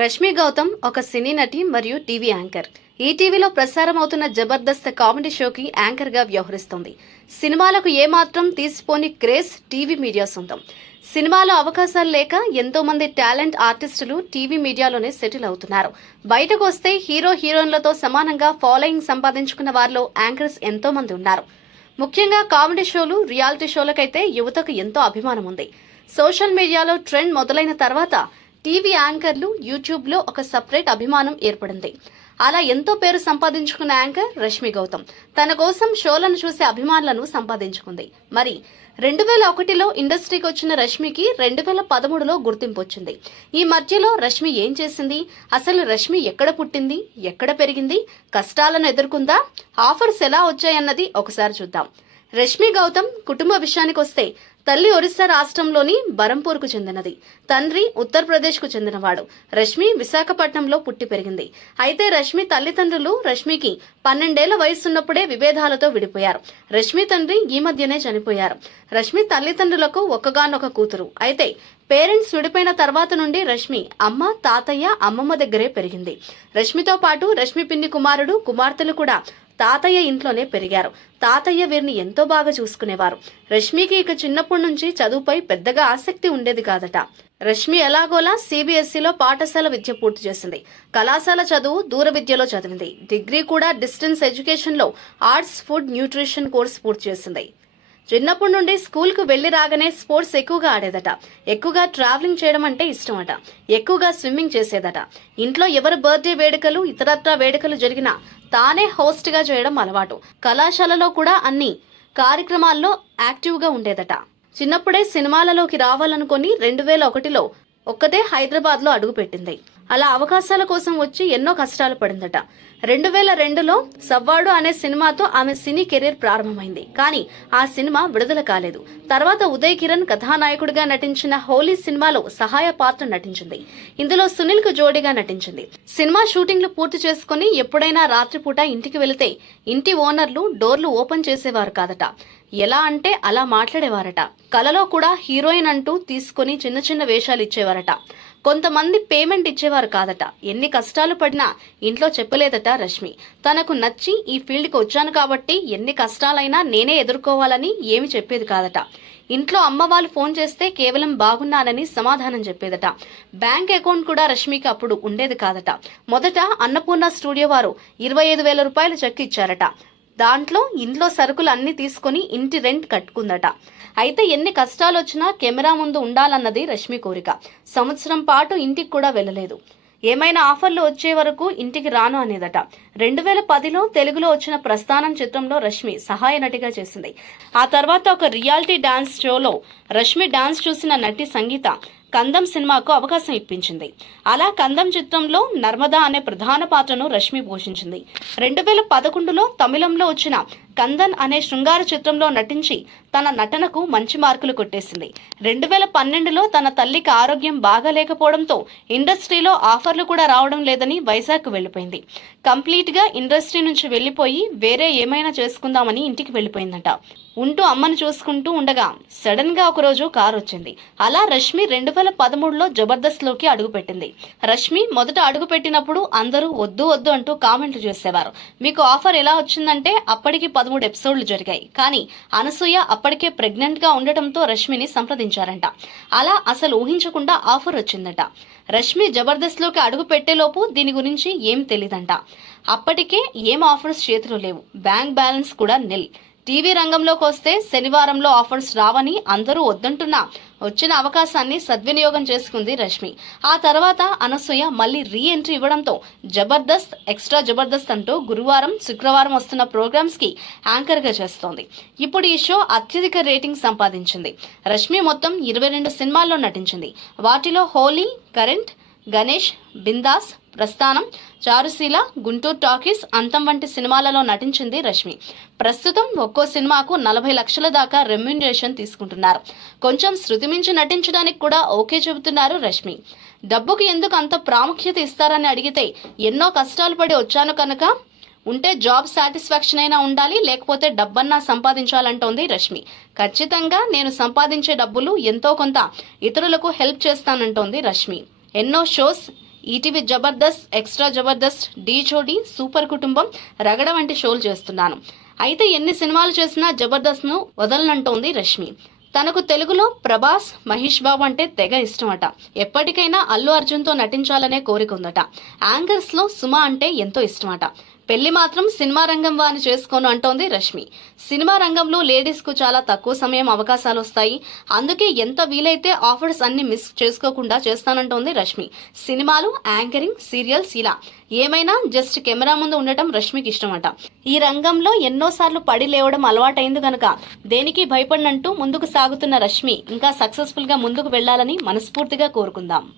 రష్మి గౌతమ్ ఒక సినీ నటి మరియు టీవీ యాంకర్. ఈటీవీలో ప్రసారం అవుతున్న జబర్దస్త్ కామెడీ షోకి యాంకర్గా వ్యవహరిస్తోంది. సినిమాలకు ఏమాత్రం తీసిపోని క్రేజ్ టీవీ మీడియా సొంతం. సినిమాలో అవకాశాలు లేక ఎంతో మంది టాలెంట్ ఆర్టిస్టులు టీవీ మీడియాలోనే సెటిల్ అవుతున్నారు. బయటకు వస్తే హీరో హీరోయిన్లతో సమానంగా ఫాలోయింగ్ సంపాదించుకున్న వారిలో యాంకర్స్ ఎంతో మంది ఉన్నారు. ముఖ్యంగా కామెడీ షోలు రియాలిటీ షోలకైతే యువతకు ఎంతో అభిమానం ఉంది సోషల్ మీడియాలో ట్రెండ్ మొదలైన తర్వాత టీవీ యాంకర్లు యూట్యూబ్లో ఒక సపరేట్ అభిమానం ఏర్పడింది. అలా ఎంతో పేరు సంపాదించుకున్న యాంకర్ రష్మి గౌతమ్. తన కోసం షోలను చూసే అభిమానులను సంపాదించుకుంది. మరి రెండు వేల ఒకటిలో ఇండస్ట్రీకి వచ్చిన రష్మికి రెండు వేల పదమూడులో గుర్తింపు వచ్చింది. ఈ మధ్యలో రష్మి ఏం చేసింది? అసలు రష్మి ఎక్కడ పుట్టింది? ఎక్కడ పెరిగింది? కష్టాలను ఎదుర్కొందా? ఆఫర్స్ ఎలా వచ్చాయన్నది ఒకసారి చూద్దాం. రష్మి గౌతమ్ కుటుంబ విషయానికి వస్తే తల్లి ఒరిస్సా రాష్ట్రంలోని బరంపూర్కు చెందినది. తండ్రి ఉత్తరప్రదేశ్కు చెందినవాడు. రష్మి విశాఖపట్నంలో పుట్టి పెరిగింది. అయితే రష్మి తల్లిదండ్రులు రష్మికి పన్నెండేళ్ళ వయసున్నప్పుడే విభేదాలతో విడిపోయారు. రష్మి తండ్రి ఈ మధ్యనే చనిపోయారు. రష్మి తల్లిదండ్రులకు ఒక్కగానొక కూతురు. అయితే పేరెంట్స్ విడిపోయిన తర్వాత నుండి రష్మి అమ్మ తాతయ్య అమ్మమ్మ దగ్గరే పెరిగింది. రష్మితో పాటు రష్మి పిన్ని కుమారుడు కుమార్తెలు కూడా తాతయ్య ఇంట్లోనే పెరిగారు. తాతయ్య వీరిని ఎంతో బాగా చూసుకునేవారు. రష్మికి ఇక చిన్నప్పటి నుంచి చదువుపై పెద్దగా ఆసక్తి ఉండేది కాదట. రష్మి ఎలాగోలా సిబిఎస్ఈలో పాఠశాల విద్య పూర్తి చేసింది. కళాశాల చదువు దూర విద్యలో చదివింది. డిగ్రీ కూడా డిస్టెన్స్ ఎడ్యుకేషన్లో ఆర్ట్స్ ఫుడ్ న్యూట్రిషన్ కోర్స్ పూర్తి చేసింది. చిన్నప్పటి నుండి స్కూల్కు వెళ్ళి రాగానే స్పోర్ట్స్ ఎక్కువగా ఆడేదట. ఎక్కువగా ట్రావెలింగ్ చేయడం అంటే ఇష్టమట. ఎక్కువగా స్విమ్మింగ్ చేసేదట. ఇంట్లో ఎవరి బర్త్డే వేడుకలు ఇతరత్ర వేడుకలు జరిగినా తానే హోస్ట్గా చేయడం అలవాటు. కళాశాలలో కూడా అన్ని కార్యక్రమాల్లో యాక్టివ్గా ఉండేదట. చిన్నప్పుడే సినిమాలలోకి రావాలనుకుని రెండు వేల ఒకటిలో ఒక్కతే హైదరాబాద్లో అడుగుపెట్టింది. అలా అవకాశాల కోసం వచ్చి ఎన్నో కష్టాలు పడిందట. రెండు వేల రెండులో సవ్వాడు అనే సినిమాతో ఆమె సినీ కెరీర్ ప్రారంభమైంది. కానీ ఆ సినిమా విడుదల కాలేదు. తర్వాత ఉదయ్ కిరణ్ కథానాయకుడిగా నటించిన హోలీ సినిమాలో సహాయ పాత్ర నటించింది. ఇందులో సునీల్కు జోడీగా నటించింది. సినిమా షూటింగ్లు పూర్తి చేసుకుని ఎప్పుడైనా రాత్రిపూట ఇంటికి వెళితే ఇంటి ఓనర్లు డోర్లు ఓపెన్ చేసేవారు కాదట. ఎలా అంటే అలా మాట్లాడేవారట. కలలో కూడా హీరోయిన్ అంటూ తీసుకుని చిన్న చిన్న వేషాలు ఇచ్చేవారట. కొంతమంది పేమెంట్ ఇచ్చేవారు కాదట. ఎన్ని కష్టాలు పడినా ఇంట్లో చెప్పలేదట రష్మి. తనకు నచ్చి ఈ ఫీల్డ్కి వచ్చాను కాబట్టి ఎన్ని కష్టాలైనా నేనే ఎదుర్కోవాలని ఏమి చెప్పేది కాదట. ఇంట్లో అమ్మ వాళ్ళు ఫోన్ చేస్తే కేవలం బాగున్నానని సమాధానం చెప్పేదట. బ్యాంక్ అకౌంట్ కూడా రష్మికి అప్పుడు ఉండేది కాదట. మొదట అన్నపూర్ణ స్టూడియో వారు ఇరవై ఐదు వేల రూపాయలు చెక్ ఇచ్చారట. దాంట్లో ఇంట్లో సరుకులు అన్ని తీసుకుని ఇంటి రెంట్ కట్టుకుందట. అయితే ఎన్ని కష్టాలు వచ్చినా కెమెరా ముందు ఉండాలన్నది రష్మి కోరిక. సంవత్సరం పాటు ఇంటికి కూడా వెళ్ళలేదు. ఏమైనా ఆఫర్లు వచ్చే వరకు ఇంటికి రాను అనేదట. రెండు వేల పదిలో తెలుగులో వచ్చిన ప్రస్థానం చిత్రంలో రష్మి సహాయ నటిగా చేసింది. ఆ తర్వాత ఒక రియాలిటీ డాన్స్ షోలో రష్మి డాన్స్ చూసిన నటి సంగీత కందం సినిమాకు అవకాశం ఇప్పించింది. అలా కందం చిత్రంలో నర్మదా అనే ప్రధాన పాత్రను రష్మి పోషించింది. రెండు వేల పదకొండులో తమిళంలో వచ్చిన కందన్ అనే శృంగార చిత్రంలో నటించి తన నటనకు మంచి మార్కులు కొట్టేసింది. రెండు వేల పన్నెండులో తన తల్లికి ఆరోగ్యం బాగాలేకపోవడంతో ఇండస్ట్రీలో ఆఫర్లు కూడా రావడం లేదని వైజాగ్ వెళ్ళిపోయింది. కంప్లీట్గా ఇండస్ట్రీ నుంచి వెళ్ళిపోయి వేరే ఏమైనా చేసుకుందామని ఇంటికి వెళ్ళిపోయిందట. ఉంటూ అమ్మను చూసుకుంటూ ఉండగా సడన్గా ఒకరోజు కారు వచ్చింది. అలా రష్మి రెండు వేల పదమూడులో జబర్దస్త్లోకి అడుగుపెట్టింది. రష్మి మొదట అడుగుపెట్టినప్పుడు అందరూ వద్దు వద్దు అంటూ కామెంట్లు చేసేవారు. మీకు ఆఫర్ ఎలా వచ్చిందంటే అప్పటికి పదమూడు ఎపిసోడ్లు జరిగాయి. కానీ అనసూయ అప్పటికే ప్రెగ్నెంట్గా ఉండటంతో రష్మిని సంప్రదించారంట. అలా అసలు ఊహించకుండా ఆఫర్ వచ్చిందట. రష్మి జబర్దస్త్లోకి అడుగు పెట్టేలోపు దీని గురించి ఏం తెలియదంట అప్పటికే ఏం ఆఫర్స్ చేతిలో లేవు. బ్యాంక్ బ్యాలెన్స్ కూడా నిల్. టీవీ రంగంలోకి వస్తే శనివారంలో ఆఫర్స్ రావని అందరూ వద్దంటున్నా వచ్చిన అవకాశాన్ని సద్వినియోగం చేసుకుంది రష్మి. ఆ తర్వాత అనసూయ మళ్ళీ రీ ఎంట్రీ ఇవ్వడంతో జబర్దస్త్ ఎక్స్ట్రా జబర్దస్త్ అంటూ గురువారం శుక్రవారం వస్తున్న ప్రోగ్రామ్స్కి యాంకర్గా చేస్తోంది. ఇప్పుడు ఈ షో అత్యధిక రేటింగ్ సంపాదించింది. రష్మి మొత్తం ఇరవై రెండు సినిమాల్లో నటించింది. వాటిలో హోలీ కరెంట్ గణేష్ బిందాస్ ప్రస్థానం చారుశీల గుంటూరు టాకీస్ అంతం వంటి సినిమాలలో నటించింది రష్మి. ప్రస్తుతం ఒక్కో సినిమాకు నలభై లక్షల దాకా రెమ్యునరేషన్ తీసుకుంటున్నారు. కొంచెం శృతిమించి నటించడానికి కూడా ఓకే చెబుతున్నారు రష్మి. డబ్బుకి ఎందుకు అంత ప్రాముఖ్యత ఇస్తారని అడిగితే ఎన్నో కష్టాలు పడి వచ్చాను కనుక ఉంటే జాబ్ సాటిస్ఫాక్షన్ అయినా ఉండాలి లేకపోతే డబ్బన్నా సంపాదించాలంటోంది రష్మి. ఖచ్చితంగా నేను సంపాదించే డబ్బులు ఎంతో కొంత ఇతరులకు హెల్ప్ చేస్తానంటోంది రష్మి. ఎన్నో shows ETV Jabardasth Extra Jabardasth Dhee Jodi Super కుటుంబం రగడ వంటి షోలు చేస్తున్నాను. అయితే ఎన్ని సినిమాలు చేసినా జబర్దస్త్ను వదలనంటోంది రష్మి. తనకు తెలుగులో ప్రభాస్ మహేష్ బాబు అంటే తెగ ఇష్టమట. ఎప్పటికైనా అల్లు అర్జున్తో నటించాలనే కోరిక ఉందట. యాంకర్స్లో సుమ అంటే ఎంతో ఇష్టమట. పెళ్ళి మాత్రం సినిమా రంగం వారిని చేసుకోను అంటోంది రష్మి. సినిమా రంగంలో లేడీస్కు చాలా తక్కువ సమయం అవకాశాలు వస్తాయి. అందుకే ఎంత వీలైతే ఆఫర్స్ అన్ని మిస్ చేసుకోకుండా చేస్తానంటోంది రష్మి. సినిమాలు యాంకరింగ్ సీరియల్స్ ఇలా. ఏమైనా జస్ట్ కెమెరా ముందు ఉండటం రష్మికి ఇష్టమట. ఈ రంగంలో ఎన్నోసార్లు పడి లేవడం అలవాటైంది గనక దేనికి భయపడినంటూ ముందుకు సాగుతున్న రష్మి ఇంకా సక్సెస్ఫుల్గా ముందుకు వెళ్ళాలని మనస్ఫూర్తిగా కోరుకుందాం.